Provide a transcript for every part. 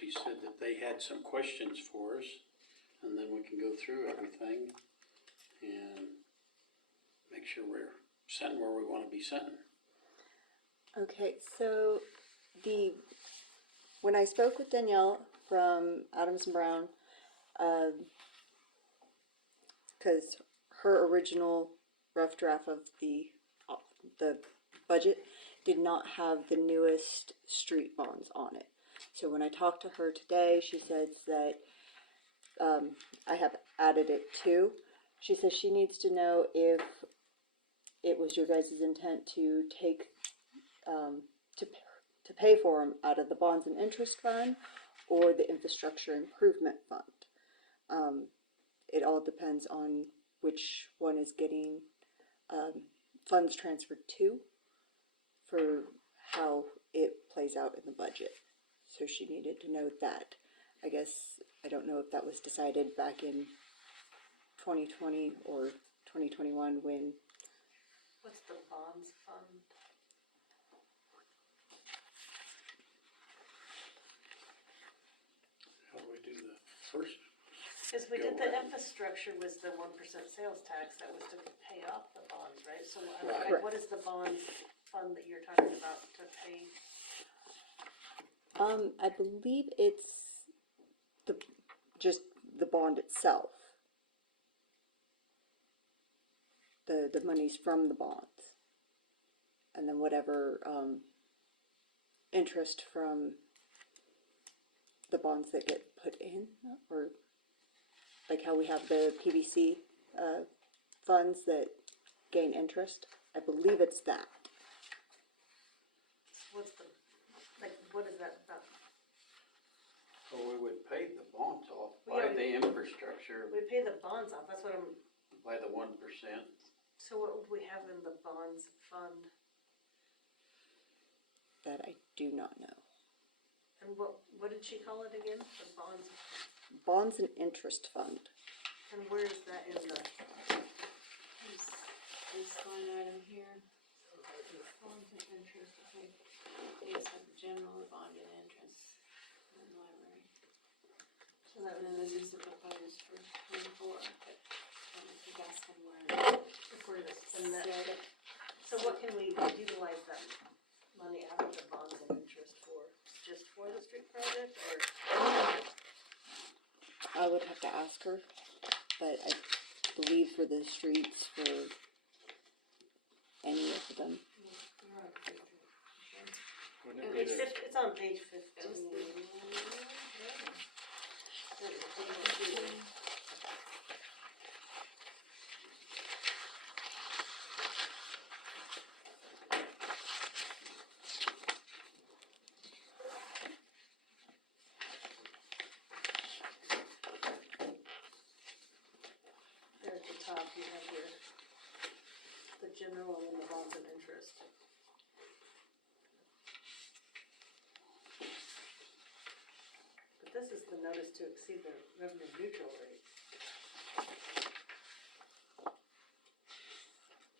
she said that they had some questions for us, and then we can go through everything and make sure we're sitting where we want to be sitting. Okay, so when I spoke with Danielle from Adams and Brown, because her original rough draft of the budget did not have the newest street bonds on it. So when I talked to her today, she says that I have added it too. She says she needs to know if it was your guys' intent to take to pay for them out of the bonds and interest fund or the infrastructure improvement fund. It all depends on which one is getting funds transferred to for how it plays out in the budget. So she needed to know that. I guess, I don't know if that was decided back in 2020 or 2021 when. What's the bonds fund? How do we do the first? Because we did the infrastructure was the 1% sales tax that was to pay off the bonds, right? So Right. what is the bonds fund that you're talking about to pay? I believe it's just the bond itself. The monies from the bonds, and then whatever interest from the bonds that get put in, or like how we have the PVC funds that gain interest. I believe it's that. What is that about? Well, we would pay the bonds off We by already- the infrastructure, We pay the bonds off, that's what I'm, by the 1%. so what would we have in the bonds fund? That I do not know. And what did she call it again? The bonds, Bonds and interest fund. and where is that in the? This line item here, bonds and interest, okay, pays for the general bond and interest in the library. So that was this is the proposed for 24, but I think that's somewhere. If we're gonna spend that, Set it. so what can we utilize that money out of the bonds and interest for? Just for the street project, or? I would have to ask her, but I believe for the streets, for any of them. Wouldn't it be the, It's on page 15. There at the top, you have the general and the bonds and interest. But this is the notice to exceed the revenue neutral rate.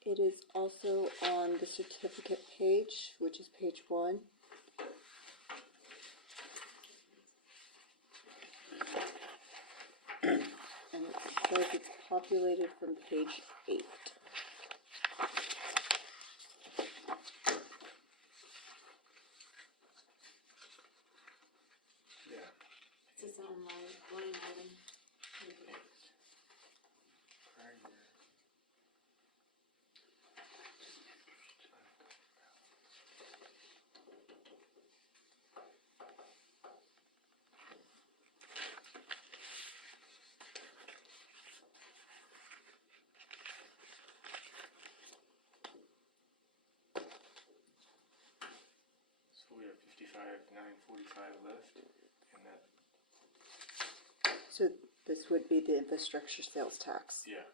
It is also on the certificate page, which is page 1. And it says it's populated from page 8. yeah, It's its own line item. prior year. So we have 55,945 left, and that, So this would be the infrastructure sales tax. yeah.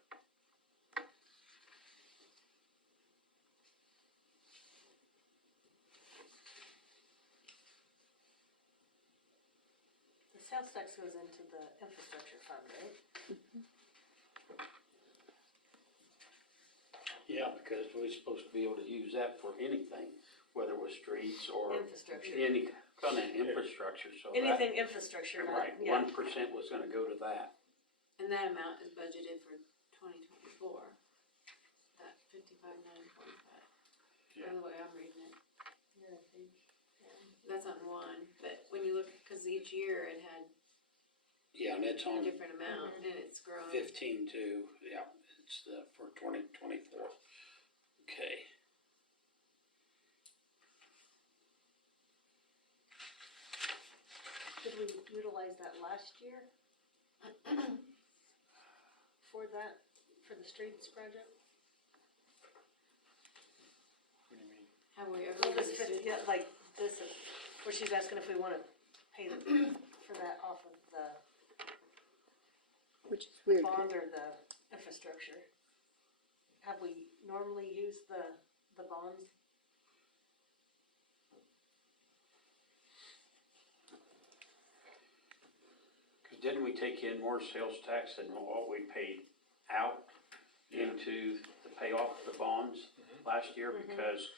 The sales tax goes into the infrastructure fund, right? Yeah, because we're supposed to be able to use that for anything, whether it was streets or Infrastructure. any on that infrastructure, so that, Anything infrastructure, not, right, yeah. 1% was gonna go to that. And that amount is budgeted for 2024. That 55,945. Yeah. By the way I'm reading it. Yeah, I think, yeah. That's on one, but when you look, because each year it had Yeah, and it's a on different amount and it's grown. 15 too, yeah, it's for 2024. Okay. Did we utilize that last year? For that, for the streets project? What do you mean? Have we ever Well, this used it? yeah, like this, is where she's asking if we wanna pay for that off of the Which is weird. bond or the infrastructure. Have we normally used the bonds? Cause didn't we take in more sales tax than what we paid out into to pay off the bonds last year? Because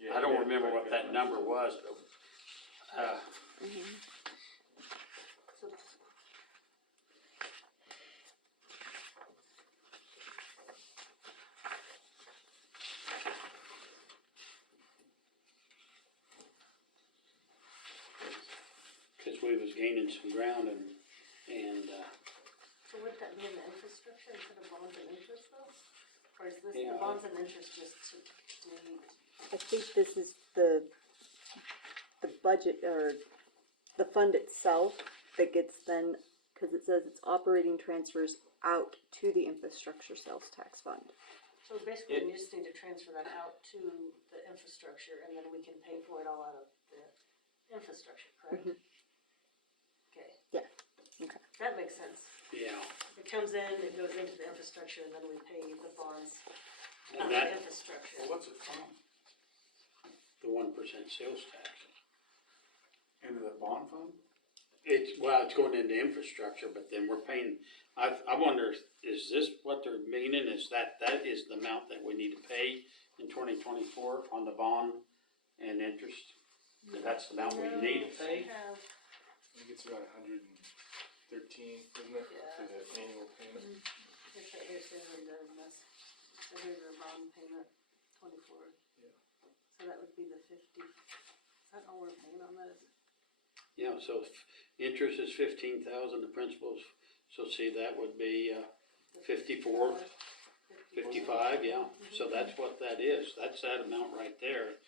Yeah, I don't yeah, remember quite what a that bit. number was, but, So cause we was gaining some ground and, So would that be in the infrastructure instead of bonds and interest though? Or is this, Yeah. the bonds and interest just to delete? I think this is the budget or the fund itself that gets then, cause it says it's operating transfers out to the infrastructure sales tax fund. So basically, we just need to transfer that out to the infrastructure and then we can pay for it all out of the infrastructure, correct? Okay, Yeah, okay. that makes sense. yeah, It comes in, it goes into the infrastructure and then we pay the bonds out and of the that, infrastructure. What's it from? the 1% sales tax. Into the bond fund? It's, well, it's going into infrastructure, but then we're paying, I wonder, is this what they're meaning, is that is the amount that we need to pay in 2024 on the bond and interest? That's the amount we need to pay? We have, I think it's around 113, isn't it, Yeah. for the annual payment? here's the, here's the, so here's our bond payment, 24. Yeah. So that would be the 50, is that all we're paying on that? Yeah, so if interest is 15,000, the principal's, so see, that would be, 54, 55, yeah, so that's what that is, that's that amount right there.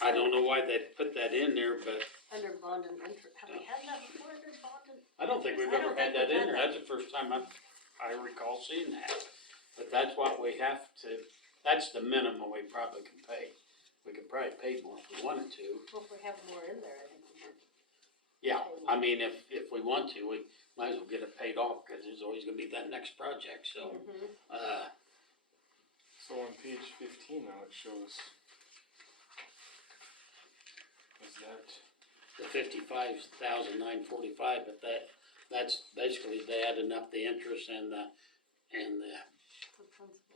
I don't know why they put that in there, but Under bond and interest, have we had that before under bond and? I don't think we've I ever don't had think that we've in had there, that. that's the first time I recall seeing that. But that's what we have to, that's the minimum we probably can pay. We could probably pay more if we wanted to. Well, if we have more in there, I think we should. Yeah, I mean, if we want to, we might as well get it paid off, cause there's always gonna be that next project, so, So on page 15 now, it shows, is that, the 55,945, but that's basically they adding up the interest and the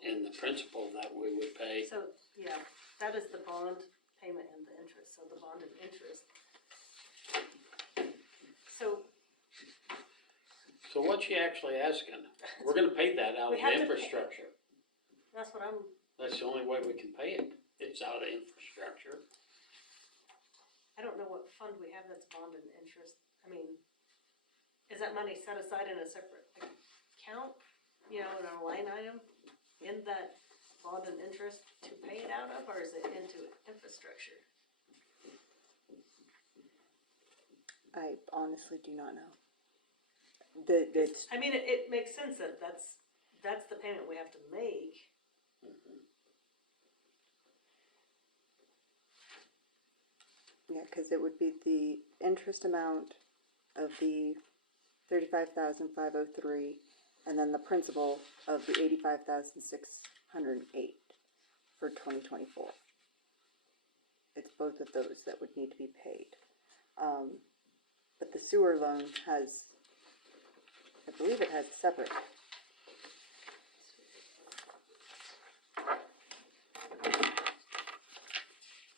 The principal. principal that we would pay. So, yeah, that is the bond payment and the interest, so the bond and interest. So what's she actually asking? We're gonna pay that out of We the have to pay- infrastructure. That's what I'm, That's the only way we can pay it. It's out of the infrastructure. I don't know what fund we have that's bond and interest. I mean, is that money set aside in a separate account, you know, in a line item in that bond and interest to pay it out of, or is it into infrastructure? I honestly do not know. It's, I mean, it makes sense that that's the payment we have to make. yeah, cause it would be the interest amount of the 35,503, and then the principal of the 85,608 for 2024. It's both of those that would need to be paid. But the sewer loan has, I believe it has a separate.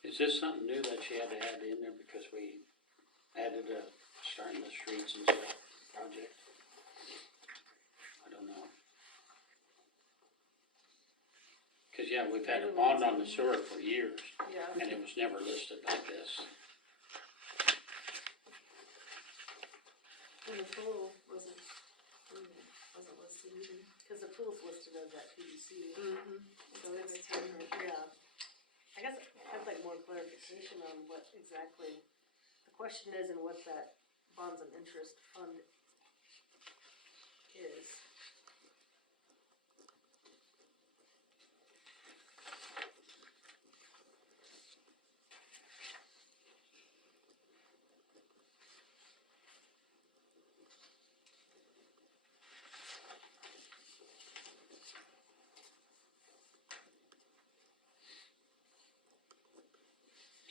Is Is this something new that she had to add in there because we added a starting the streets and stuff project? I don't know. Cause yeah, we've had a bond on the sewer for years Yeah. and it was never listed like this. And the pool wasn't listed either. Cause the pool's listed as that PDC. Mm-hmm. So it's, yeah. I guess I'd like more clarification on what exactly the question is and what that bonds and interest fund is.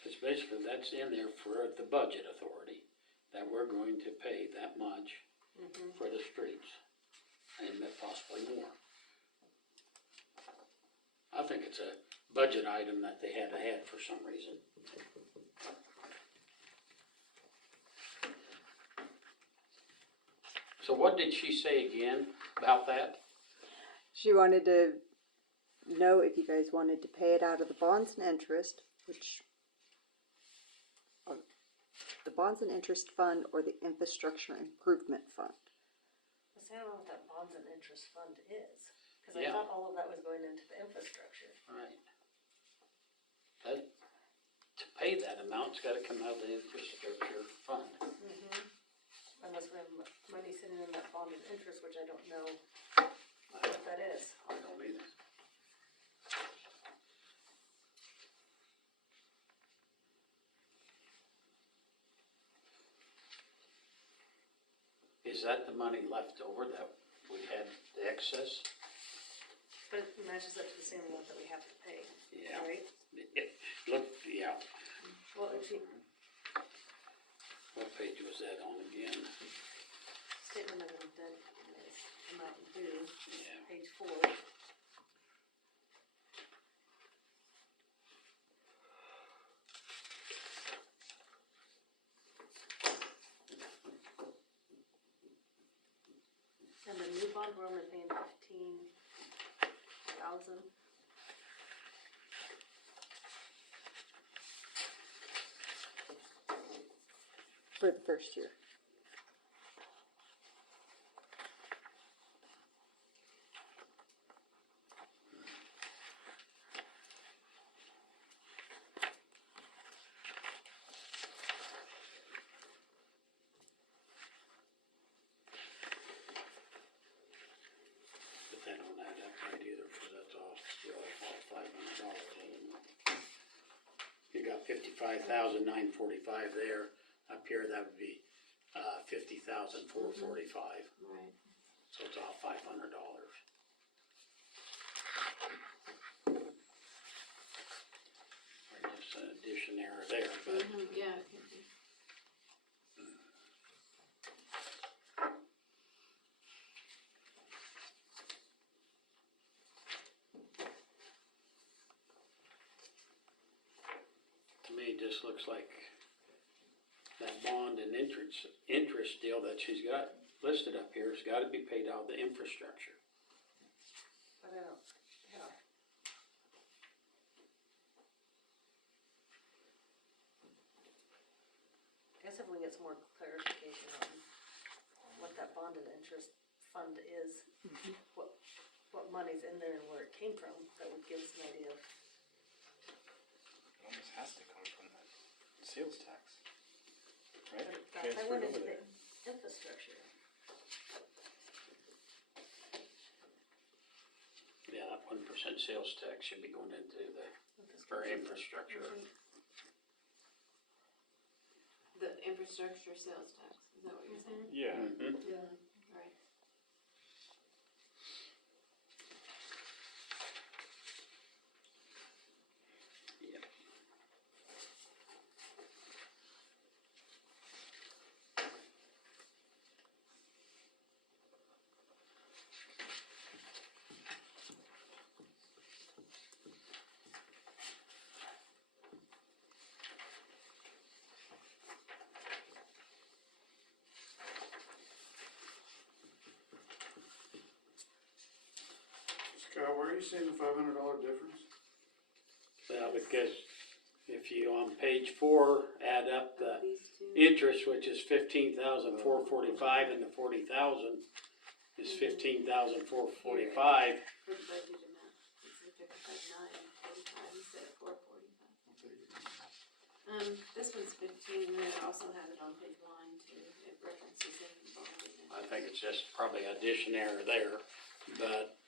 Cause basically that's in there for the budget authority, that we're going to pay that much for the streets and possibly more. I think it's a budget item that they had to have for some reason. So what did she say again about that? She wanted to know if you guys wanted to pay it out of the bonds and interest, which the bonds and interest fund or the infrastructure improvement fund. Let's see, I don't know what that bonds and interest fund is, cause I Yeah. thought all of that was going into the infrastructure. Right. That, to pay that amount, it's gotta come out of the infrastructure fund. Unless we have money sitting in that bond and interest, which I don't know I what that is. don't either. Is that the money left over that we had the excess? But it matches up to the same amount that we have to pay, Yeah. right? Look, yeah, Well, if you, what page was that on again? statement of intent is amount due, Yeah. page 4. And the new bond, we're only paying 15,000. For the first year. But that don't add up right either, cause that's all, you all $500, isn't it? You got 55,945 there, up here that would be, 50,445, Right. so it's all $500. Or just an addition error there, but. Mm-hmm, yeah, it could be. To me, it just looks like that bond and interest deal that she's got listed up here has gotta be paid out of the infrastructure. But I don't, yeah. I guess if we get some more clarification on what that bond and interest fund is, what money's in there and where it came from, that would give us an idea of, It almost has to come from that sales tax, right? that went into Transferred over the there. infrastructure. Yeah, that 1% sales tax should be going into the, for infrastructure. The infrastructure sales tax, is that what you're saying? Yeah, Mhm. Yeah. Right. Yep. Scott, where are you seeing the $500 difference? Well, because if you on page 4 add up the These two. interest, which is 15,445, and the 40,000 is 15,445. For the budget amount, it's a 55,945 instead of 445. This one's 15, and then it also has it on page 1 too, it references in the bond. I think it's just probably addition error there, but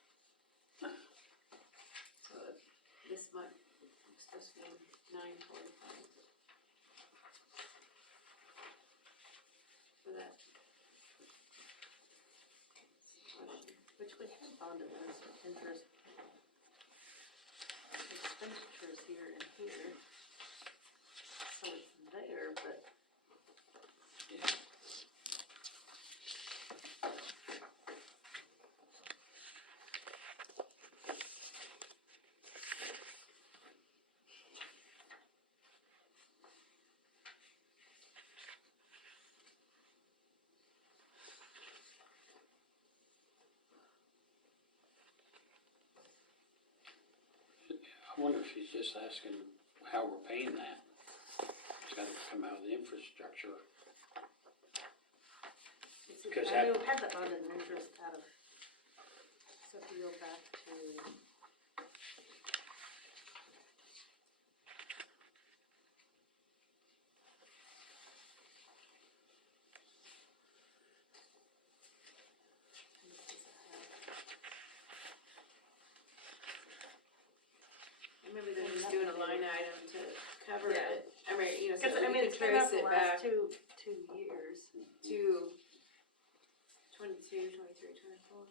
So this might, it's supposed to be 945. For that. Question. Which we had bond and interest expenditures here and here. So it's there, but yeah. I wonder if he's just asking how we're paying that. It's gotta come out of the infrastructure. Because I that- knew we had that bond and interest out of, so if you go back to. Maybe they're just doing a line item to cover Yeah. it, I mean, you know, so Cause I that mean, we it's can been up trace the it last back two years. to 22, 23, 24.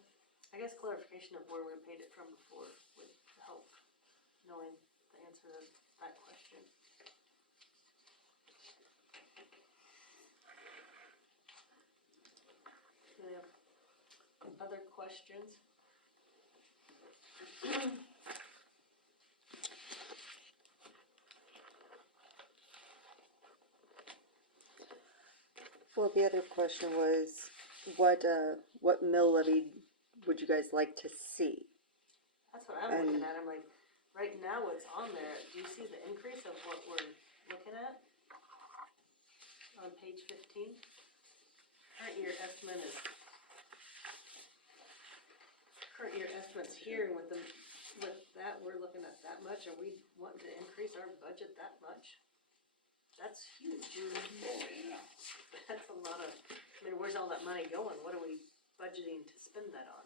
I guess clarification of where we paid it from before would help knowing the answer to that question. Do you have other questions? Well, the other question was, what mill levy would you guys like to see? That's what I'm looking at, I'm like, right now what's on there, do you see the increase of what we're looking at? On page 15? Current year estimate is, current year estimate's here, and with that, we're looking at that much, are we wanting to increase our budget that much? That's huge. Oh, yeah. That's a lot of, I mean, where's all that money going? What are we budgeting to spend that on?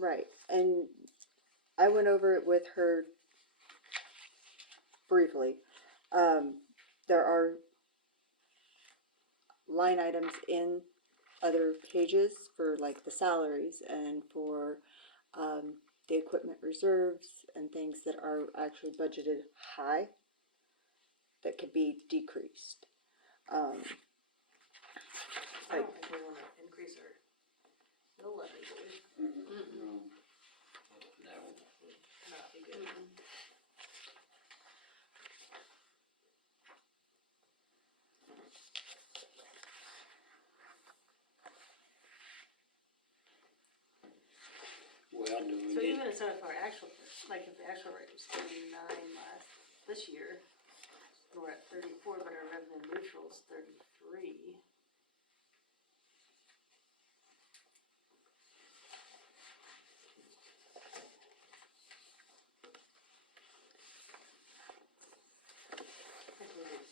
Right, and I went over it with her briefly. There are line items in other pages for like the salaries and for the equipment reserves and things that are actually budgeted high that could be decreased. I don't think we wanna increase our mill levy, but we No. would not be good. Well, do we So need, even instead of our actual, like if the actual rate was 39 this year, and we're at 34, but our revenue neutral is 33. I think we would.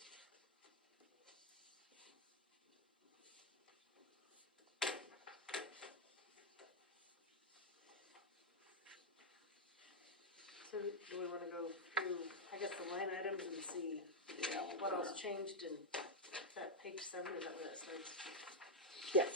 So do we wanna go through, I guess, the line items and see yeah. what else changed in that page 7, is that where that starts? Yes.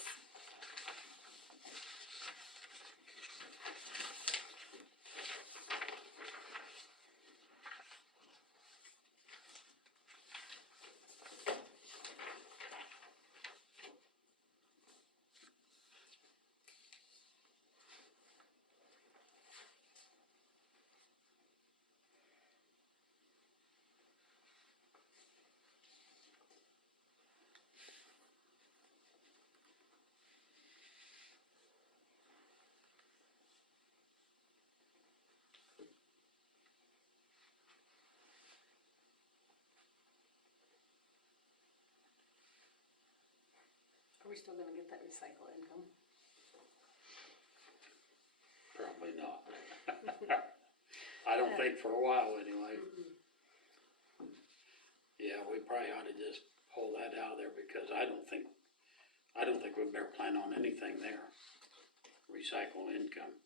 we still gonna get that recycle income? Probably not. I don't think for a while anyway. Yeah, we probably ought to just pull that out of there because I don't think we better plan on anything there. Recycle income.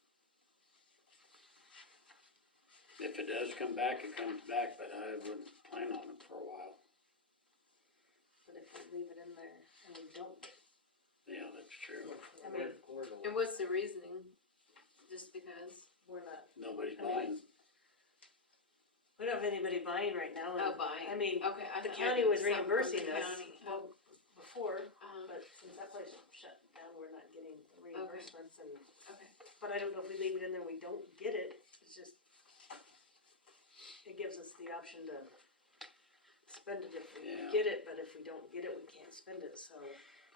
If it does come back, it comes back, but I wouldn't plan on it for a while. But if we leave it in there and we don't, Yeah, that's true. I mean, And what's the reasoning? Just because? we're not, Nobody's I mean, buying. we don't have anybody buying right now. and- Oh, buying. I mean, Okay. I the thought county maybe was some from the reimbursing us, county. well, before, Uh-huh. but since that place shut down, we're not getting the reimbursements and, Okay. but I don't know if we leave it in there, we don't get it, it's just, it gives us the option to spend it if we Yeah. get it, but if we don't get it, we can't spend it, so,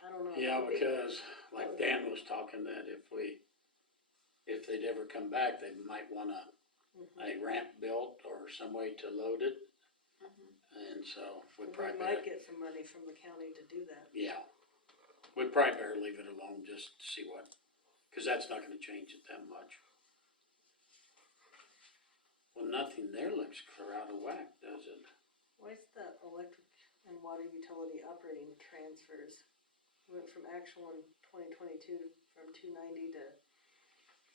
I don't know. Yeah, because like Dan was talking that if they'd ever come back, they might want a ramp built or some way to load it. And so we We probably might better, get some money from the county to do that. yeah. We probably better leave it alone just to see what, cause that's not gonna change it that much. Well, nothing there looks clear out of whack, does it? Why is the electric and water utility operating transfers went from actual in 2022 from 290 to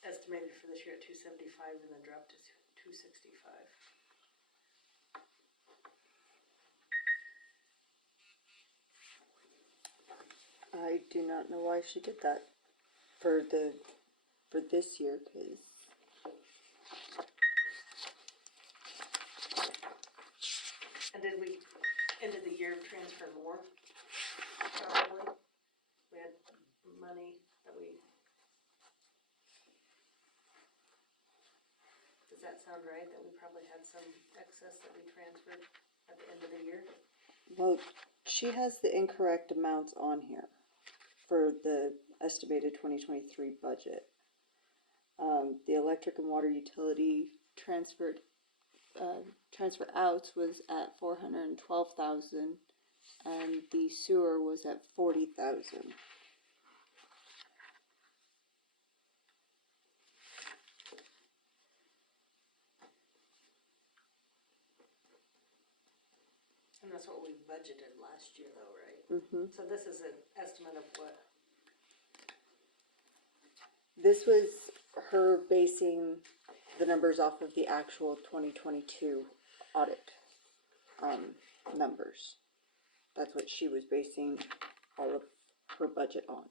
estimated for this year at 275 and then dropped to 265? I do not know why she did that for this year, cause And did we, end of the year, transfer more? Probably. We had money that we. Does that sound right, that we probably had some excess that we transferred at the end of the year? well, she has the incorrect amounts on here for the estimated 2023 budget. The electric and water utility transfer outs was at 412,000, and the sewer was at 40,000. And that's what we budgeted last year though, right? Mm-hmm. So this is an estimate of what? This was her basing the numbers off of the actual 2022 audit numbers. That's what she was basing all of her budget on.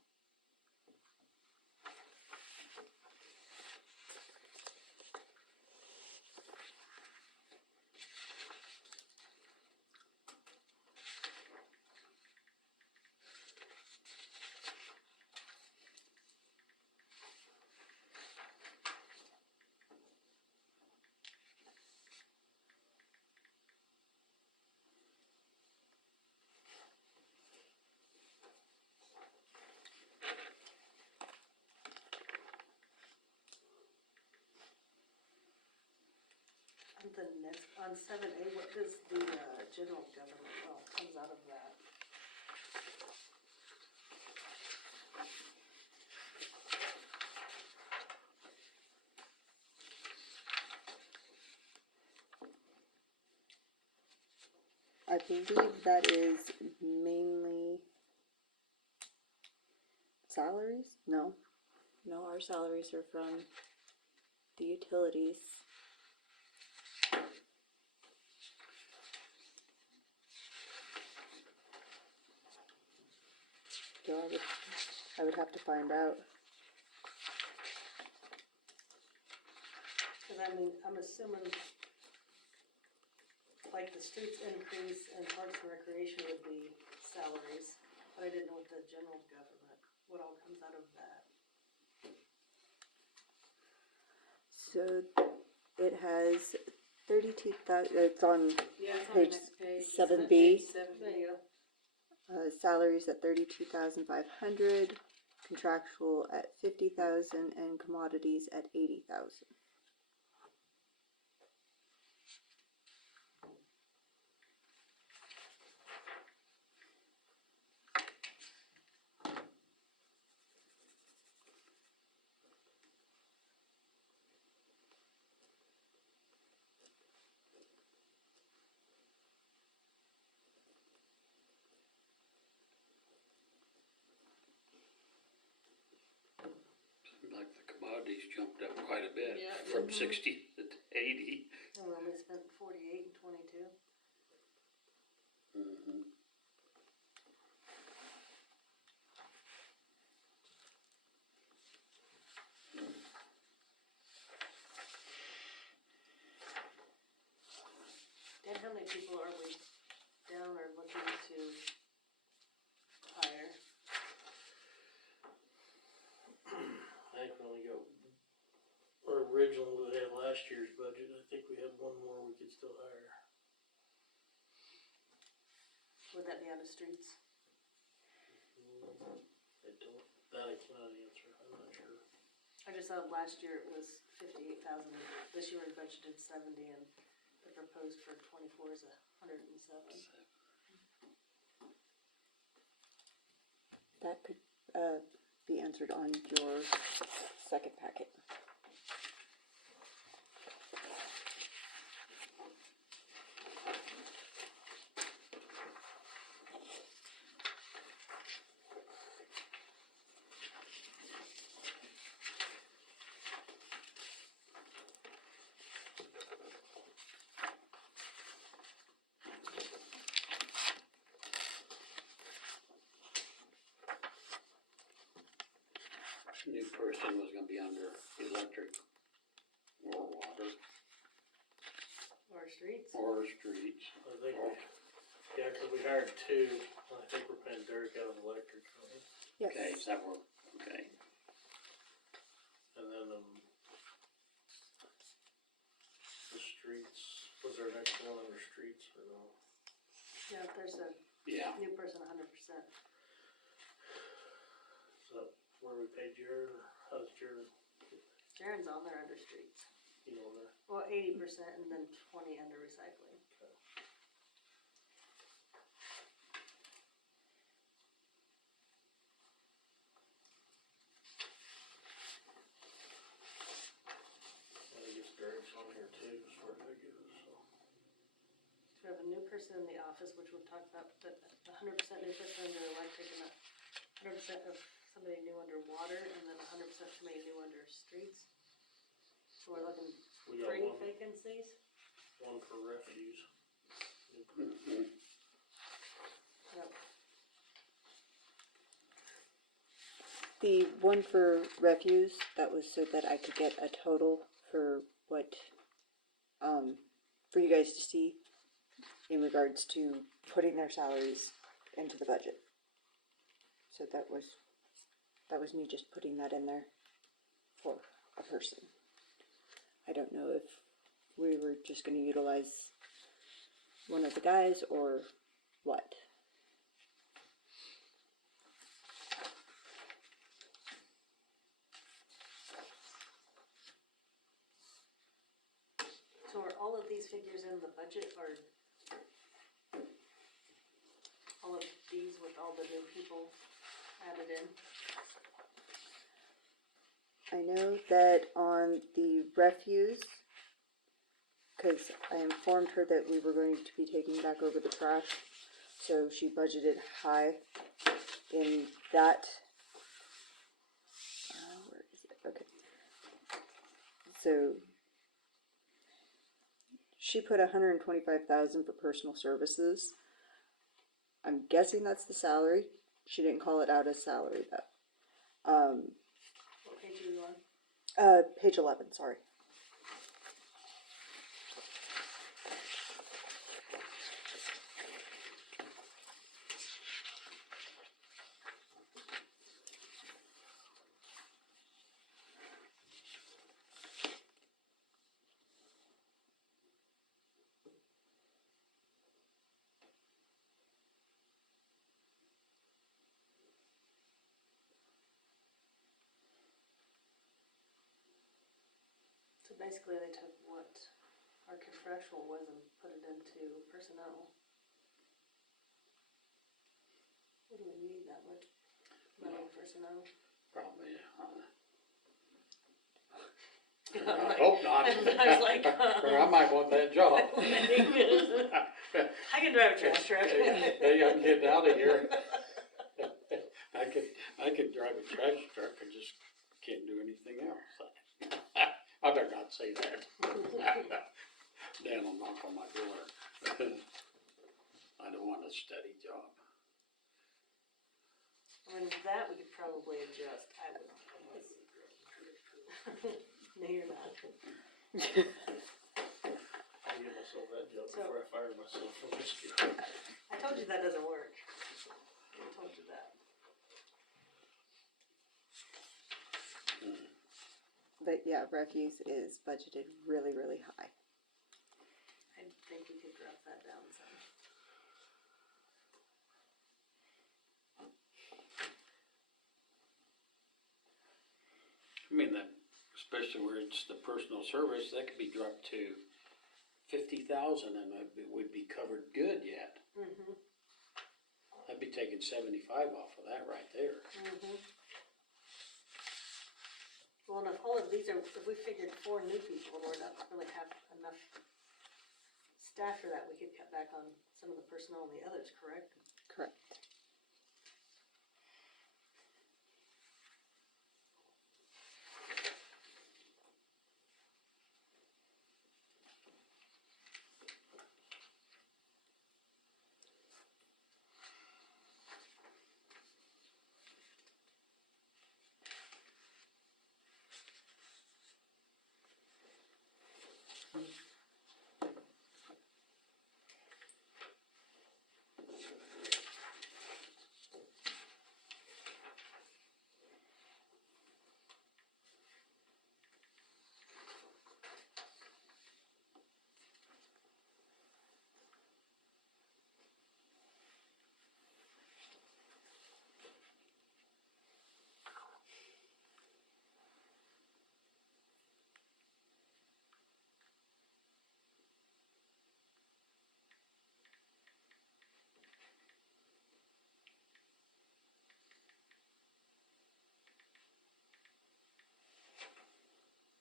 On the next, on 7A, what does the general government, well, comes out of that? I believe that is mainly salaries? No, our salaries are from the utilities. So I would have to find out. Cause I mean, I'm assuming like the streets increase and parks and recreation would be salaries, but I didn't know what the general government, what all comes out of that. So it has 32,000, it's on Yeah, it's on the Page next page. 7B. Page 7B. There you go. salaries at 32,500, contractual at 50,000, and commodities at 80,000. like the commodities jumped up quite a bit, Yeah. from 60 to 80. And we only spent 48 and 22. Mhm. Dan, how many people are we down or looking to hire? I think we only got, our original, we had last year's budget, I think we had one more we could still hire. Would that be on the streets? I don't, that I cannot answer, I'm not sure. I just saw last year it was 58,000. This year we budgeted 70, and the proposed for 24 is 107. That could, be answered on your second packet. New person was gonna be under electric or water Or streets? or streets. I think, yeah, cause we hired two, and I think we're paying Derek out of electric, aren't we? Yes. Okay, is that work? Okay. And then, the streets, was there next one under streets or no? Yeah, if there's a Yeah. new person, 100%. Is that where we paid Jared, or how's Jared, Jaren's on there under streets. you know, there? Well, 80% and then 20 under recycling. I guess Derek's on here too, as far as I get it, so. We have a new person in the office, which we've talked about, but 100% new person under electric and 100% of somebody new under water, and then 100% somebody new under streets. So we're looking We got 3 one, vacancies. one for refuse. Mhm. Yep. The one for refuse, that was so that I could get a total for what, for you guys to see in regards to putting their salaries into the budget. So that was me just putting that in there for a person. I don't know if we were just gonna utilize one of the guys or what. So are all of these figures in the budget, or all of these with all the new people added in? I know that on the refuse, because I informed her that we were going to be taking back over the trash, so she budgeted high in that. Where is it? Okay. So she put 125,000 for personal services. I'm guessing that's the salary. She didn't call it out as salary though. What page are you on? Page 11, sorry. So basically they took what our contractual was and put it into personnel. What do we need that much money in personnel? Probably. I I hope not. was like, Or I might want that job. I can drive a trash truck. Hey, I'm getting out of here. I could drive a trash truck and just can't do anything else. I better not say that. Dan will knock on my door. I don't want a steady job. I mean, that we could probably adjust, I would. No, you're not. I'll give myself that job So- before I fire myself from this job. I told you that doesn't work. I told you that. But yeah, refuse is budgeted really, really high. I think we could drop that down some. I mean, that, especially where it's the personal service, that could be dropped to 50,000 and it would be covered good yet. Mm-hmm, I'd be taking 75 off of that right there. mm-hmm. Well, and if all of these are, if we figured 4 new people and we're not really have enough staff for that, we could cut back on some of the personnel and the others, correct? Correct.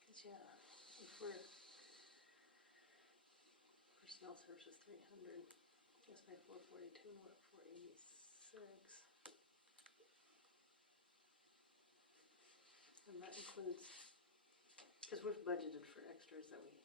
Cause yeah, if we're, personnel services 300, that's my 442 and we're at 486. And that includes, cause we've budgeted for extras that we,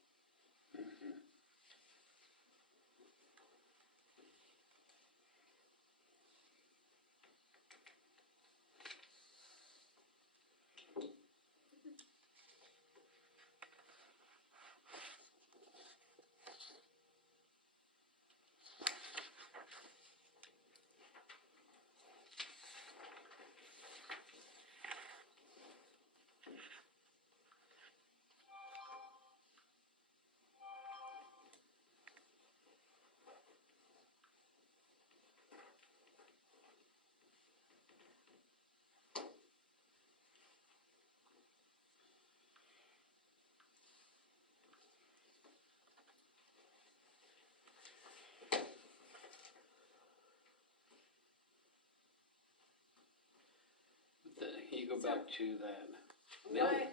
You go back to that. Why?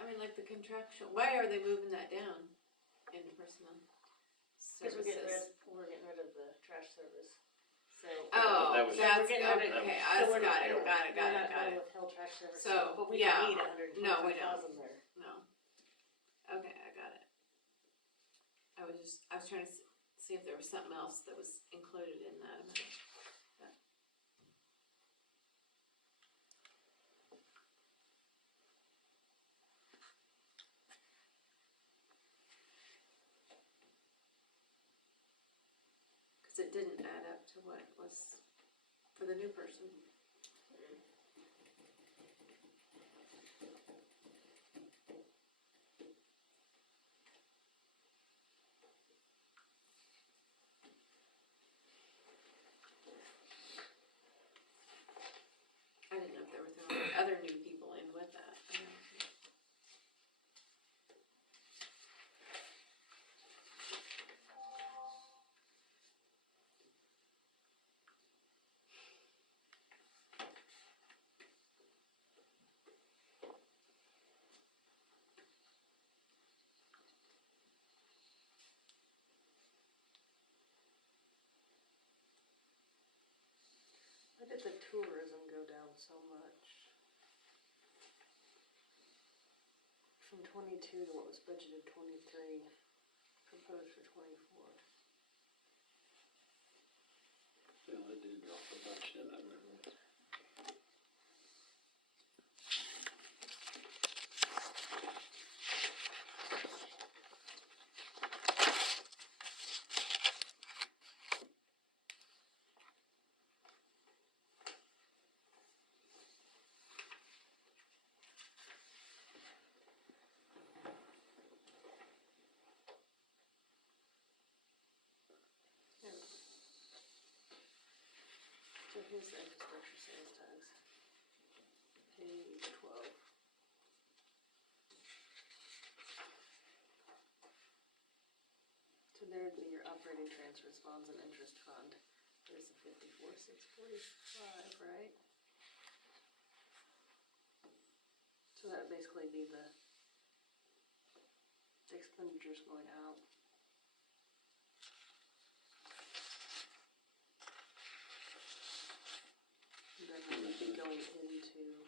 I mean, like the contractual, why are they moving that down into personnel cause services? we're getting rid of the trash service, so. Oh, That was- that's, we're getting rid of- okay, so I we're got not- it, We're not got going it. with Hill Trash Service, So, but we yeah. don't need No, we don't. 125,000 there. No. Okay, I got it. I was trying to see if there was something else that was included in that amount. Cause it didn't add up to what was for the new person. I didn't know if there were throwing other new people in with that. I don't know. Where did the tourism so much. From 22 to what was budgeted 23, proposed for 24. Well, it did drop a bunch, didn't it? So here's the infrastructure sales tax. Page 12. So there'd be your operating transfers, bonds and interest fund. There's the 54,645, right? So that'd basically be the expenditures going out. And then that would be going into.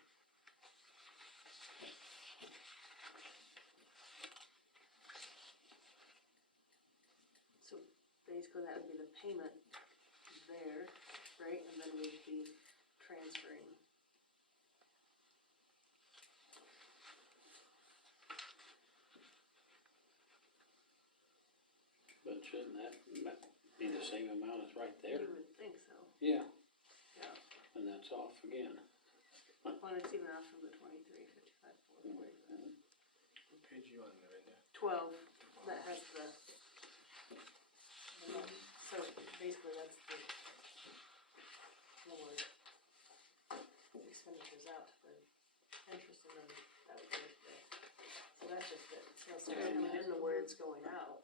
So basically that would be the payment there, right? And then we'd be transferring. But shouldn't that be the same amount as right there? You would think so, Yeah, yeah. and that's off again. Well, it's even off from the 23, 55, 445. What page you on, Melinda? 12, that has the, so basically that's the lower expenditures out to the interest and then that would go to the, so that's just it. Sales tax coming in and where it's going out.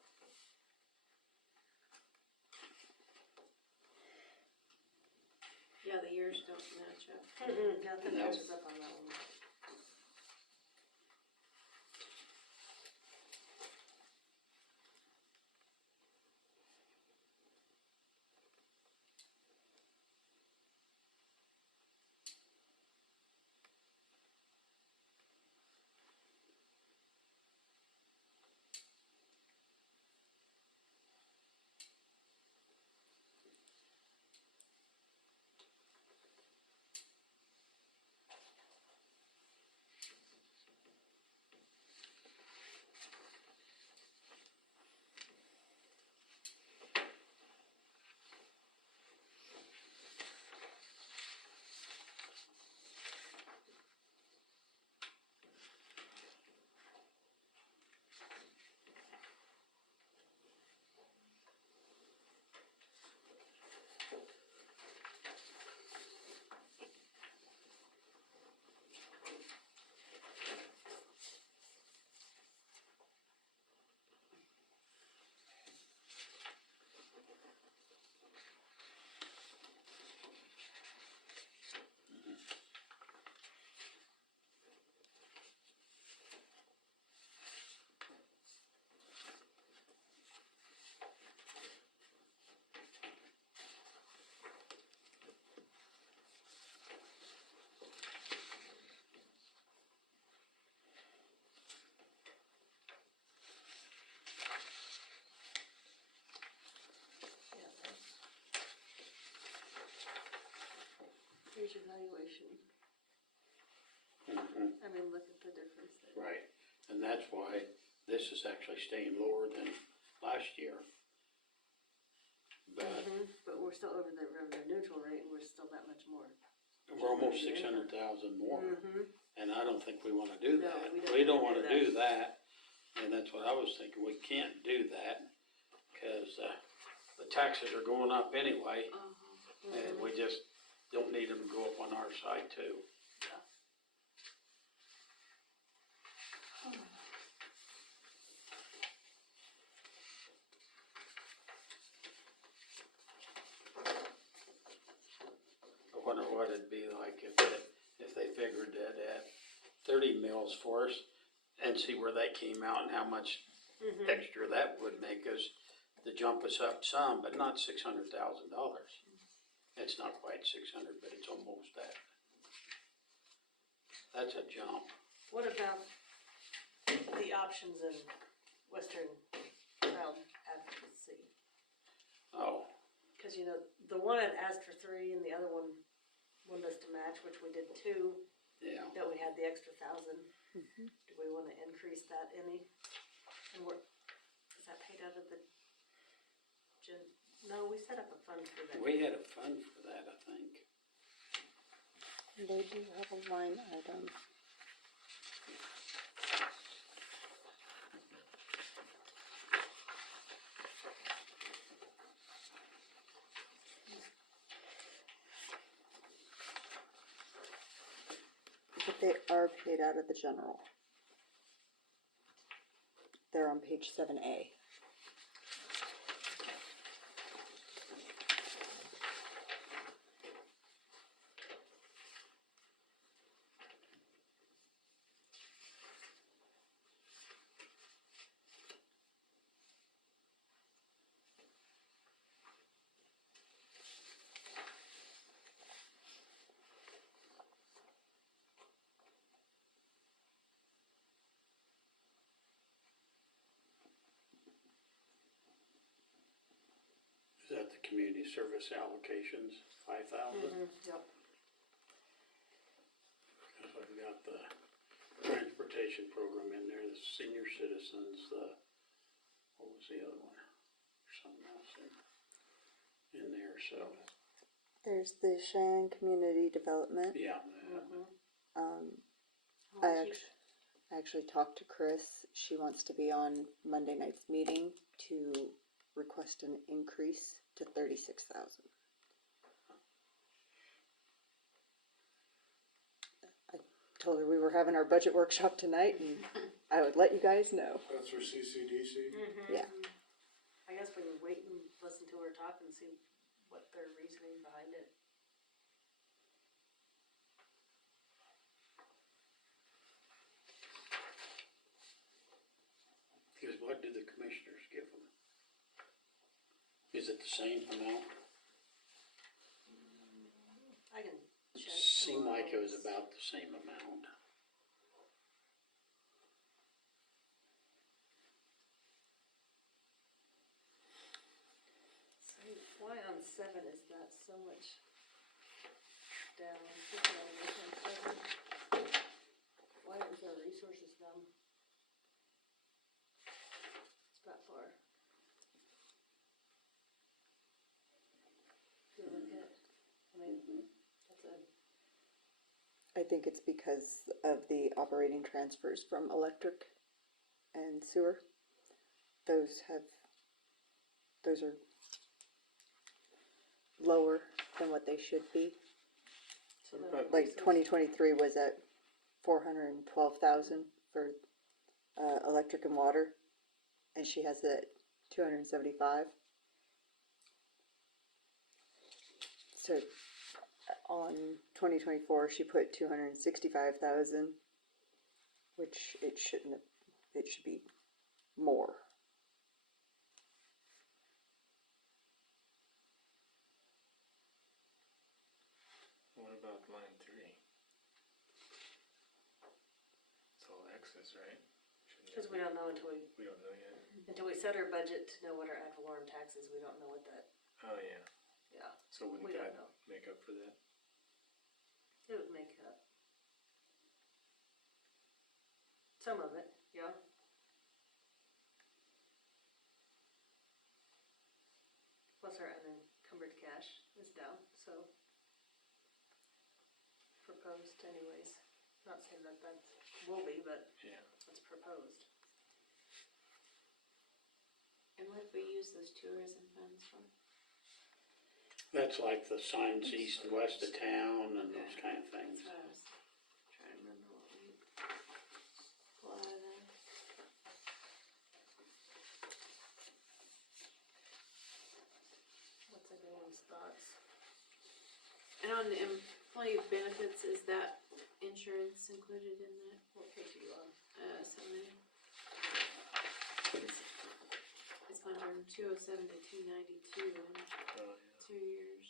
Yeah, the years don't match up. Nothing No. matches up on that one. Here's your valuation. I mean, look at the difference there. Right, and that's why this is actually staying lower than last year. But But we're still over the revenue neutral rate and we're still that much more. we're almost 600,000 more, and I don't think we wanna do No, that. we We don't don't wanna wanna do do that, and that's what I was thinking, we can't do that, cause, the taxes are going up anyway, and we just don't need them to go up on our side too. I wonder what it'd be like if they figured that at 30 mils for us and see where that came out and how much extra that would make us to jump us up some, but not $600,000. It's not quite 600, but it's almost that. That's a jump. What about the options in Western Child Advocacy? Oh, Cause you know, the one had asked for 3 and the other one wanted us to match, which we did 2, yeah. that we had the extra 1,000. Do we wanna increase that any? And is that paid out of the no, we set up a fund for that. We had a fund for that, I think. They do have a line item. But they are paid out of the general. They're on page 7A. Is that the community service allocations, 5,000? Yep. I've got the transportation program in there, the senior citizens, what was the other one? There's something else in there, so, There's the Cheyenne Community Development. yeah. I actually talked to Chris. She wants to be on Monday night's meeting to request an increase to 36,000. I told her we were having our budget workshop tonight and I would let you guys know. That's for CCDC? Yeah. I guess we would wait and listen to her talk and see what their reasoning behind it. Because what do the commissioners give them? Is it the same amount? I can check. Seemed like it was about the same amount. So why on 7 is that so much down? Why is our resources down? It's that far. If you look at, I mean, that's a, I think it's because of the operating transfers from electric and sewer. Those are lower than what they should be. so What the about- Like 2023 was at 412,000 for electric and water, and she has it at 275. So on 2024, she put 265,000, which it shouldn't have, it should be more. What about line 3? It's all excess, right? because we don't know until We don't know yet. we set our budget to know what our ad valorem tax is, we don't know what that, Oh, yeah. yeah, So wouldn't We don't that know. make up for that? it would make up. Some of it, yeah. Plus our unencumbered cash is down, so. Proposed anyways, not saying that that will be, but Yeah. it's proposed. And what if we use those tourism funds for? That's like the signs east and west of town and those kind of things. That's what I was trying to remember what we pull out of there. What's everyone's thoughts? And on the employee benefits, is that insurance included in that? What page are you on? So many. It's gone from 207 to 292 in Oh, yeah. 2 years.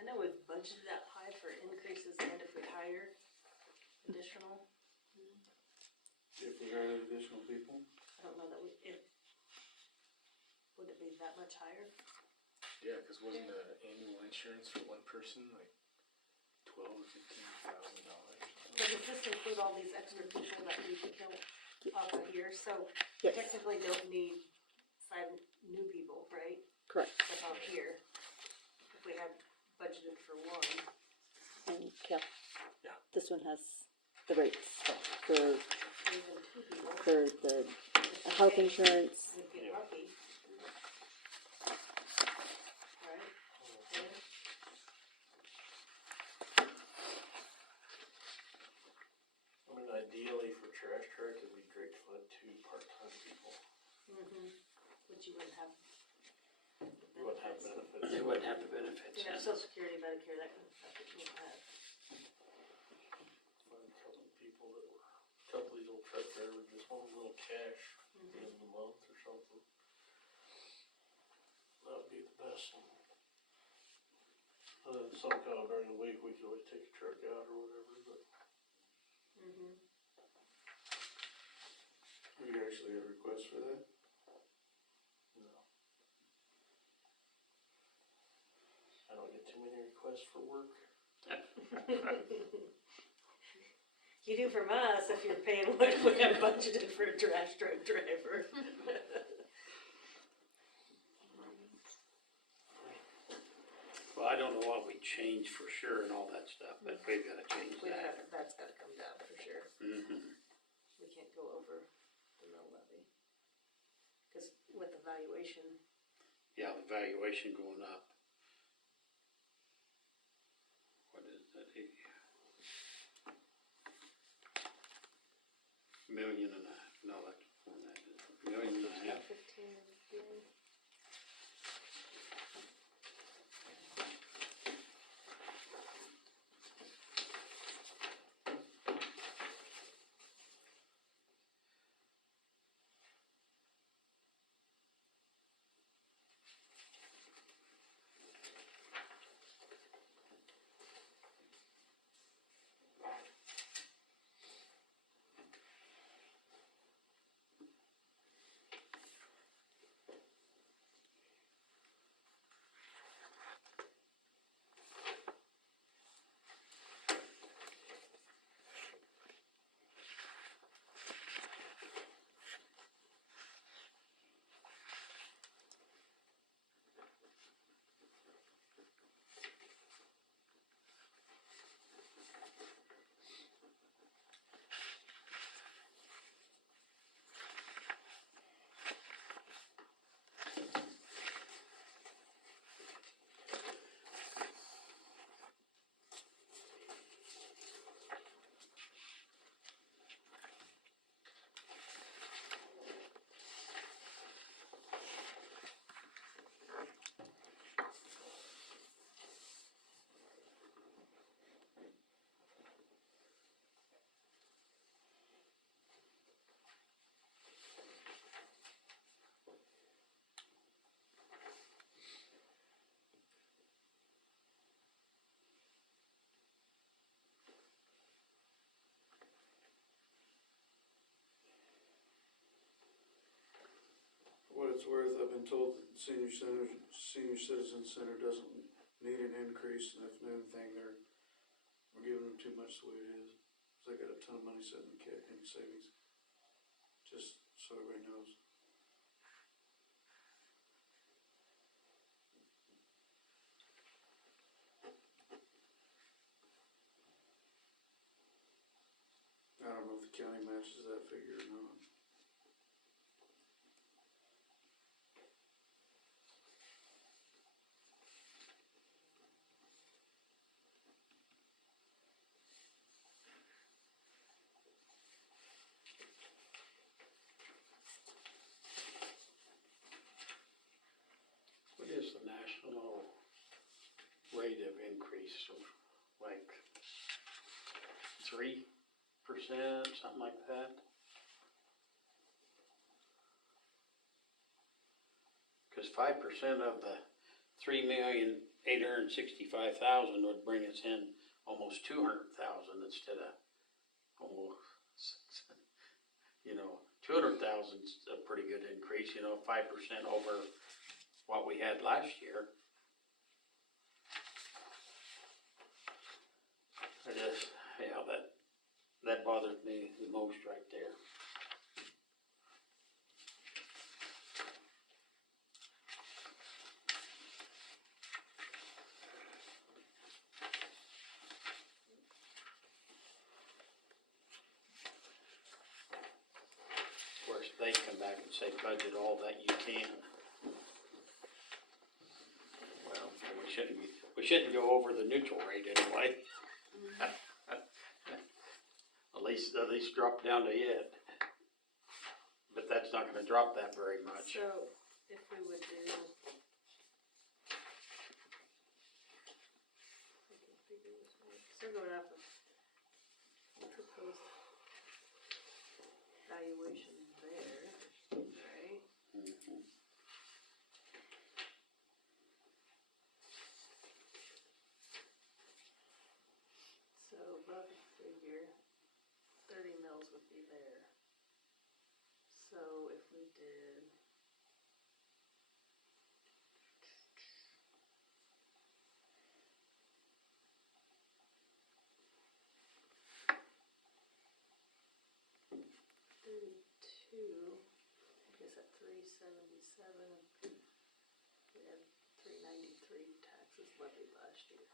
I know we've budgeted that high for increases and if we hire, additional. If we hired additional people? I don't know that would it be that much higher? Yeah, cause wasn't the annual insurance for one person like $12,000 or $15,000? But does this include all these extra people that we don't offer here? So Yes, technically don't need 5 new people, right? correct. That's out here. If we had budgeted for 1. And yeah, Yeah. this one has the rates for, Even 2 people. for the health insurance. We'd get lucky. Right? Yeah. I mean, ideally for trash truck, it'd be great to find 2 part-time people. Which you wouldn't have. We wouldn't have benefits. They wouldn't have the benefits. You know, social security, Medicare, that kind of stuff that you wouldn't have. Find a couple of people that were, a couple of these old truck drivers just want a little cash at the end of the month or something. That would be the best one. Sometime during the week, we could always take a truck out or whatever, but We actually had a request for that. no. I don't get too many requests for work. You do from us if you're paying what we have budgeted for a trash truck driver. Well, I don't know what we changed for sure and all that stuff, but we've gotta change that. That's gotta come down for sure. Mm-hmm. We can't go over the mill levy. Cause with the valuation, Yeah, the valuation going up. What is that? Million and a, no, that's more than that. Million and a half. 15 is good. What it's worth, I've been told that senior citizen center doesn't need an increase, and if anything, we're giving them too much the way it is. 'Cause they got a ton of money sitting in savings, just so everybody knows. I don't know if the county matches that figure or not. What is the national rate of increase of like 3%, something like that? Cause 5% of the 3,865,000 would bring us in almost 200,000 instead of oh, you know, 200,000's a pretty good increase, you know, 5% over what we had last year. I just, yeah, that bothers me the most right there. Of course, they come back and say budget all that you can. Well, we shouldn't go over the neutral rate anyway. At least drop down to it. But that's not gonna drop that very much. So if we would do. I can figure this out. So we're going off of proposed valuation there, right? Mhm. So above the figure, 30 mils would be there. So if we did. I guess at 377, we had 393 taxes levied last year.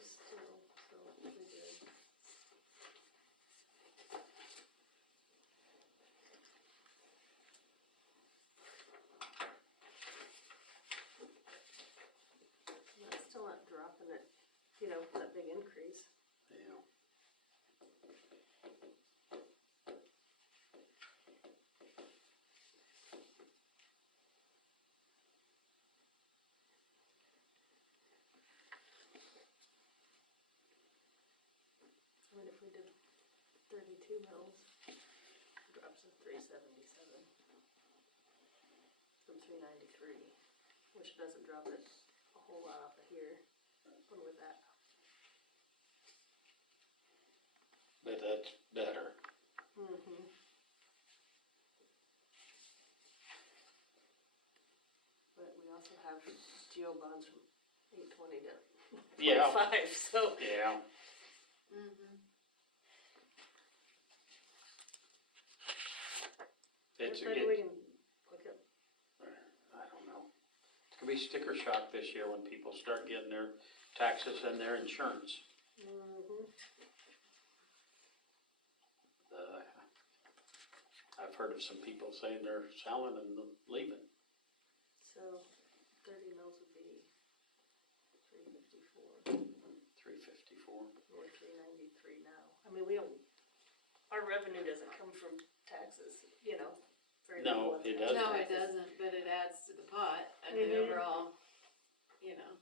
So we did. That's still not dropping it, you know, that big increase. Yeah. I mean, if we did 32 mils, it drops to 377 from 393, which doesn't drop it a whole lot off of here. What with that? But that's better. Mm-hmm. But we also have geo bonds from 820 to Yeah. 25, so. Yeah. Mm-hmm. Maybe we can look at. I don't know. It's gonna be sticker shock this year when people start getting their taxes and their insurance. Mm-hmm. I've heard of some people saying they're selling and leaving. So 30 mils would be 354. 354. We're 393 now. I mean, we don't, our revenue doesn't come from taxes, you know, very No, little. it doesn't. No, it doesn't, but it adds to the pot and the Mhm. overall, you know.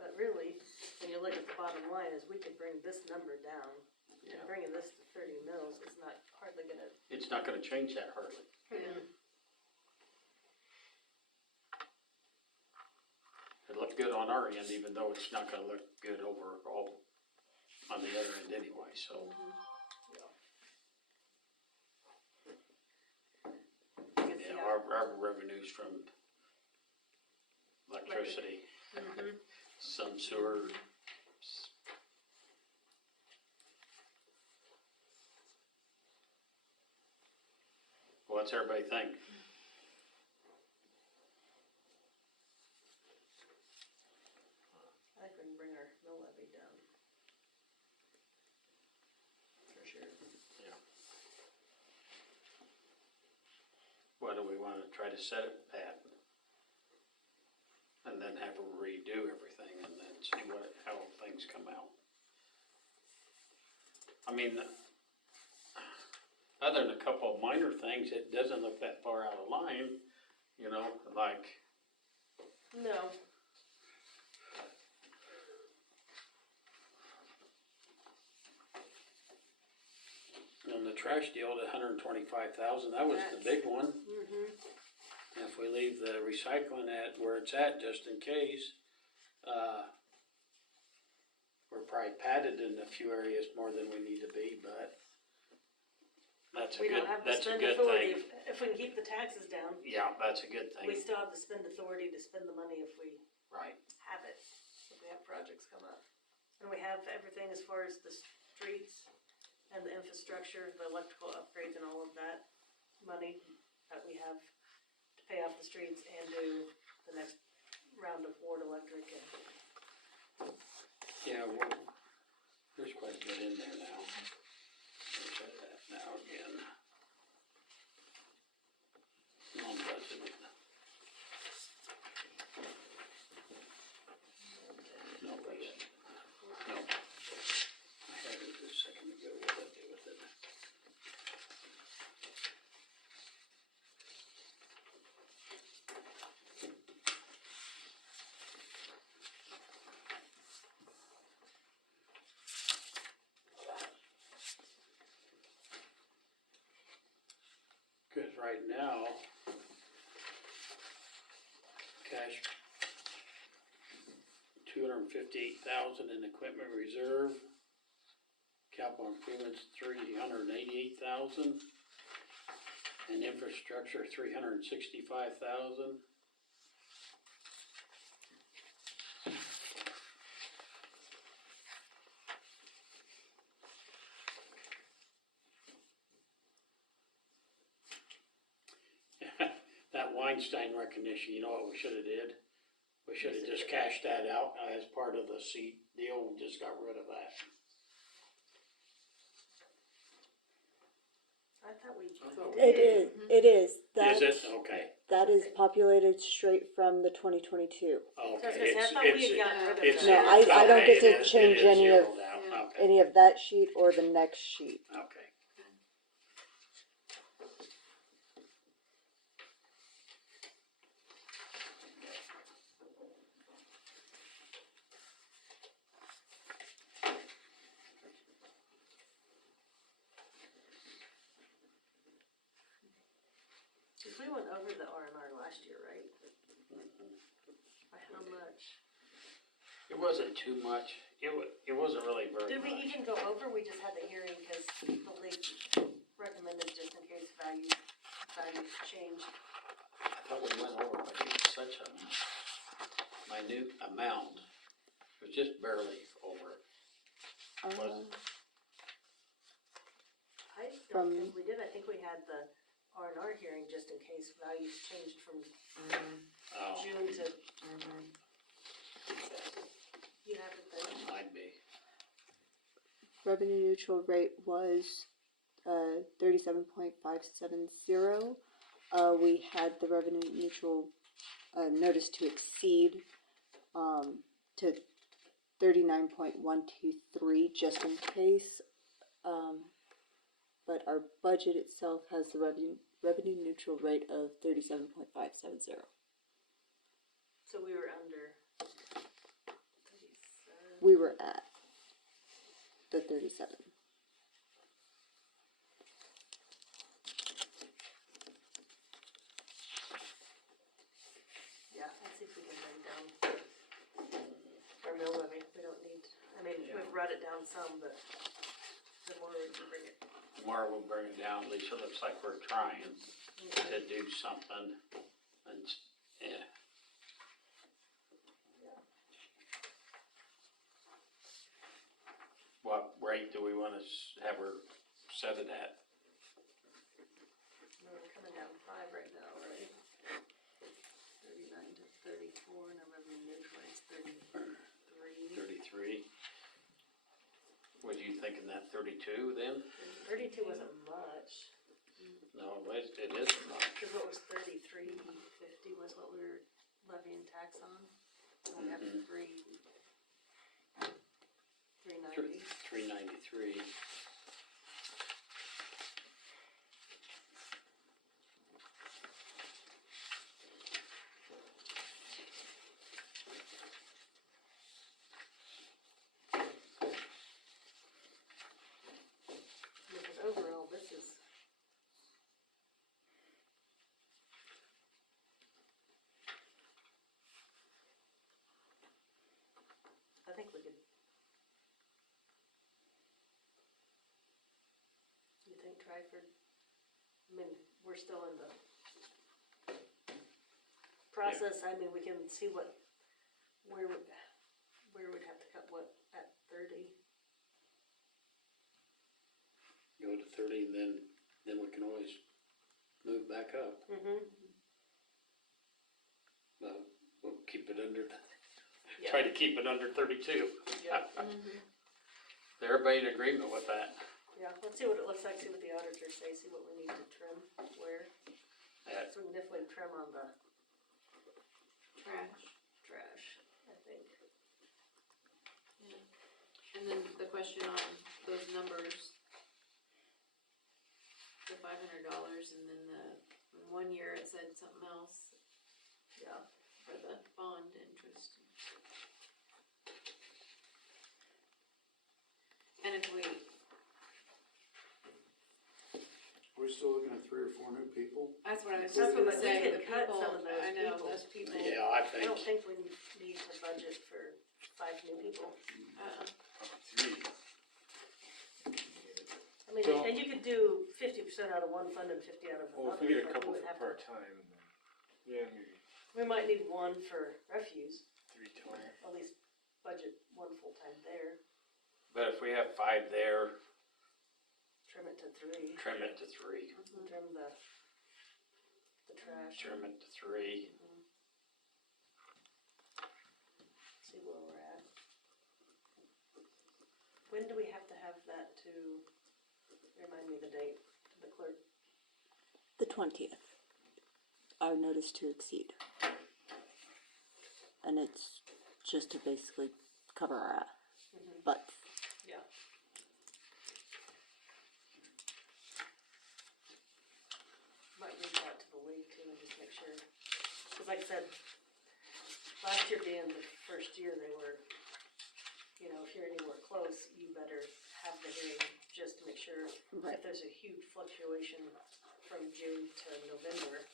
But really, when you look at the bottom line, is we could bring this number down. Yeah. And bringing this to 30 mils is not hardly gonna. It's not gonna change that hardly. Yeah. It looked good on our end, even though it's not gonna look good overall on the other end anyway, so. Yeah, our revenues from electricity, Mm-hmm. some sewer. What's everybody think? I think we can bring our mill levy down. For sure. Yeah. Why do we wanna try to set it at? And then have a redo everything and then see how things come out? I mean, other than a couple of minor things, it doesn't look that far out of line, you know, like, No, on the trash deal, the $125,000, that was the big one. And if we leave the recycling at where it's at, just in case, we're probably padded in a few areas more than we need to be, but that's a we good, don't have the that's a spend good authority, thing. if we can keep the taxes down, Yeah, that's a good we thing, still have the spend authority to spend the money if we right. have it, if we have projects come up. And we have everything as far as the streets and the infrastructure, the electrical upgrades and all of that money that we have to pay off the streets and do the next round of Ward Electric and. Yeah, well, there's quite a bit in there now. Where's that at now again? Non-budget. No budget. No. I had it a second ago, what did I do with it? Cause right now, cash, 258,000 in equipment reserve, capital improvements, 388,000, and infrastructure, 365,000. That Weinstein recognition, you know what we should've did? We should've just cashed that out as part of the seat deal, we just got rid of that. I thought we. It is. Is it? Okay, That is populated straight from the 2022. I was okay. gonna say, I thought we had gotten rid of it's- No, that. I don't okay, get to it is- it change is any of- zeroed out. Yeah. Okay, Any of that sheet or the next sheet. okay. Cause we went over the R&R last year, right? By how much? It wasn't too much, it wasn't really very Did we much. even go over, we just had the hearing, cause the league recommended just in case value change. I thought we went over, but it was such a minute amount, it was just barely over. Um, I don't From- think we did, I think we had the R&R hearing just in case values changed from Oh, June to. You have it there. might be. revenue neutral rate was 37.570. We had the revenue neutral notice to exceed to 39.123 just in case. But our budget itself has the revenue neutral rate of 37.570. So we were under 37. We were at the 37. Yeah, let's see if we can bring down our mill levy, we don't need, I mean, Yeah. we've brought it down some, but the more we can bring it. Tomorrow we'll bring it down, at least it looks like we're trying to do something, and, yeah. What rate do we wanna have her set it at? We're coming down 5 right now, right? 39 to 34, and our revenue neutral is 33. 33? Was you thinking that 32 then? 32 wasn't much, No, it isn't much. cause what was 33.50 was what we were levying tax on. And we have Mhm. 390. 393. think we could. You think Twyford, I mean, we're still in the process, I mean, we can see where we'd have to cut what, at 30? Go to 30, and then we can always move back up. Mm-hmm. We'll keep it under, Yeah. try to keep it under 32. Yeah, Everybody in agreement with that? yeah, let's see what it looks like, see what the auditors say, see what we need to trim, where. That- So we can definitely trim on the Trash. trash, I think. Yeah. And then the question on those numbers, the $500, and then in 1 year it said something else Yeah. for the bond interest. And if we, We're still looking at 3 or 4 new people. that's what I was That's just what gonna we say, could the cut people, some of those I know, people. those people. Yeah, I I don't think, think we need to budget for 5 new people. Uh-uh. 3. I mean, So- and you could do 50% out of one fund and 50 out of another. Well, if we get a but couple would for have to- part-time, then, yeah, maybe We might need one for refuse, 3 total. at least budget one full-time there, but if we have 5 there, trim it to 3, trim it to 3. trim the trash. Trim it to 3. See where we're at. When do we have to have that to, remind me the date, to the clerk? The 20th. Our notice to exceed. And it's just to basically cover our butts. Yeah. Might reach out to the league too and just make sure, cause like I said, last year being the first year, they were, you know, if you're anywhere close, you better have the hearing just to make sure. Right. If there's a huge fluctuation from June to November,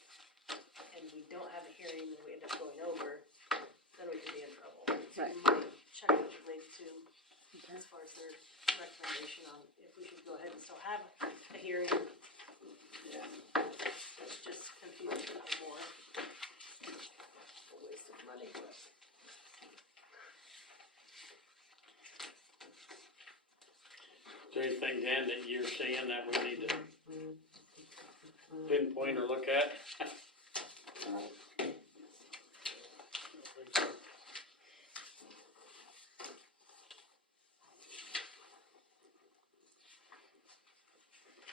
and we don't have a hearing and we end up going over, then we could be in trouble. So Right. you might check with the league too, Okay. as far as their recommendation on if we should go ahead and still have a hearing. Yeah. That's just confusing people more. A waste of money, but. Is there anything, Dan, that you're seeing that we need to pinpoint or look at?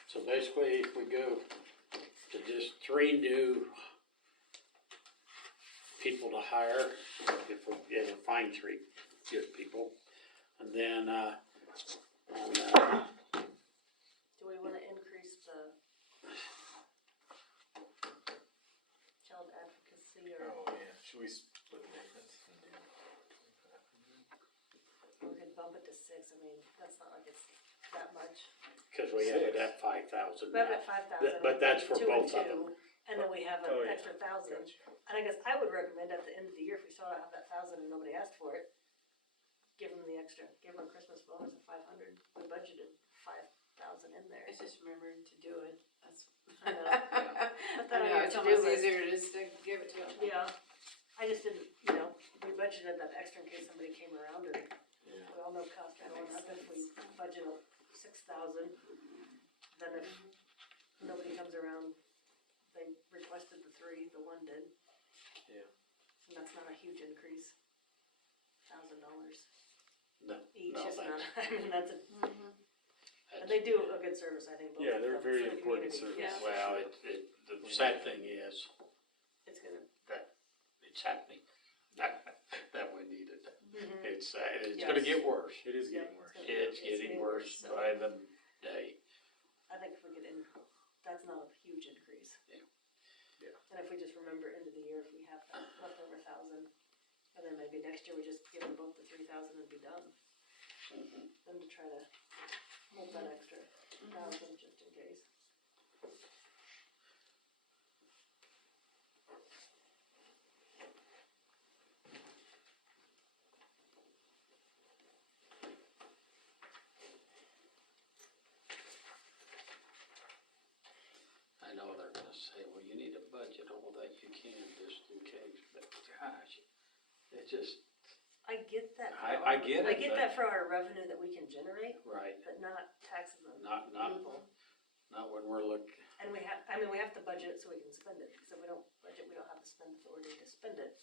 So basically, if we go to just 3 new people to hire, if we ever find 3 good people, and then, Do we wanna increase the child advocacy or Oh, yeah, should we split the difference and do 2,500? we could bump it to 6, I mean, that's not like it's that much. cause we have it at 5,000 We have now. it at 5,000. But that's for 2 and both of 2, them. And then we have Oh, an yeah. extra 1,000. Gotcha. And I guess I would recommend at the end of the year, if we still have that 1,000 and nobody asked for it, give them the extra, give them a Christmas bonus of 500. We budgeted 5,000 in there. It's just remembering to do it, that's. I know. I Put that on know, our it's to-do almost list. easier just to give it to them. Yeah, I just didn't, you know, we budgeted that extra in case somebody came around and Yeah. we all know costs are going up. If we budget 6,000, then if nobody comes around, they requested the 3, the 1 did. Yeah. And that's not a huge increase. $1,000 No, each no, is not, thanks. I mean, that's a, Mhm. and they do a good service, I think. both Yeah, of they're them, very for the important community. service. Yeah, Well, the sad thing is it's gonna, that it's happening, that we need it. mhm. It's gonna Yes. get worse. It is Yeah, getting worse. It's getting worse so by the day. I think if we get in, that's not a huge increase. Yeah. Yeah. And if we just remember end of the year, if we have that leftover 1,000, and then maybe next year we just give them both the 3,000 and be done. Then to try to hold that extra 1,000 just in case. say, well, you need a budget, all that you can, just in case, but gosh, it just, I get that. I get I it, get but- that for our revenue that we can generate, right, but not taxes on not people. when we're And we have to budget it so we can spend it, because if we don't budget, we don't have the spend authority to spend it.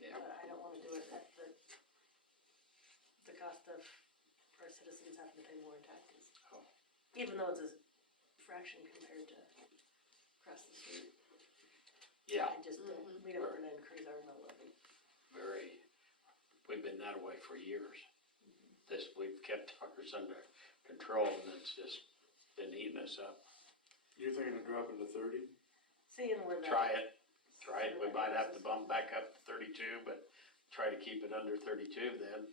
yeah, But I don't wanna do it at the cost of our citizens having to pay more in taxes. Oh. Even though it's a fraction compared to across the street. yeah, I just don't, we don't wanna increase our mill levy. very, we've been that way for years. We've kept ours under control, and it's just been eating us up. You're thinking of dropping to 30? Seeing where that. Try it, we might have to bump back up to 32, but try to keep it under 32 then.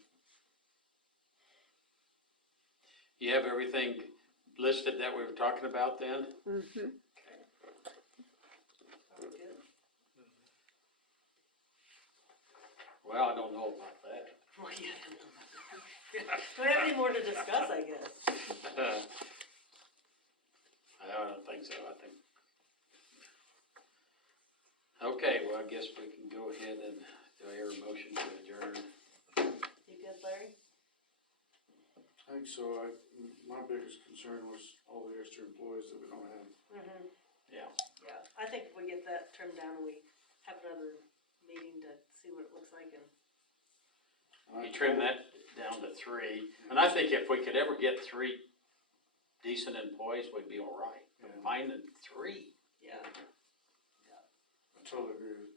You have everything listed that we were talking about then? Mm-hmm. Okay. Are we good? Well, I don't know about that. Well, yeah, I don't know about that. Do we have any more to discuss, I guess? I don't think so, I think. Okay, well, I guess we can go ahead and do I hear a motion to adjourn? You good, Larry? I think so. My biggest concern was all the extra employees that we don't have. Mm-hmm. Yeah. Yeah, I think if we get that trimmed down, we have another meeting to see what it looks like and. You trim that down to 3, and I think if we could ever get 3 decent employees, we'd be all right. Yeah. Finding 3. Yeah. I totally agree with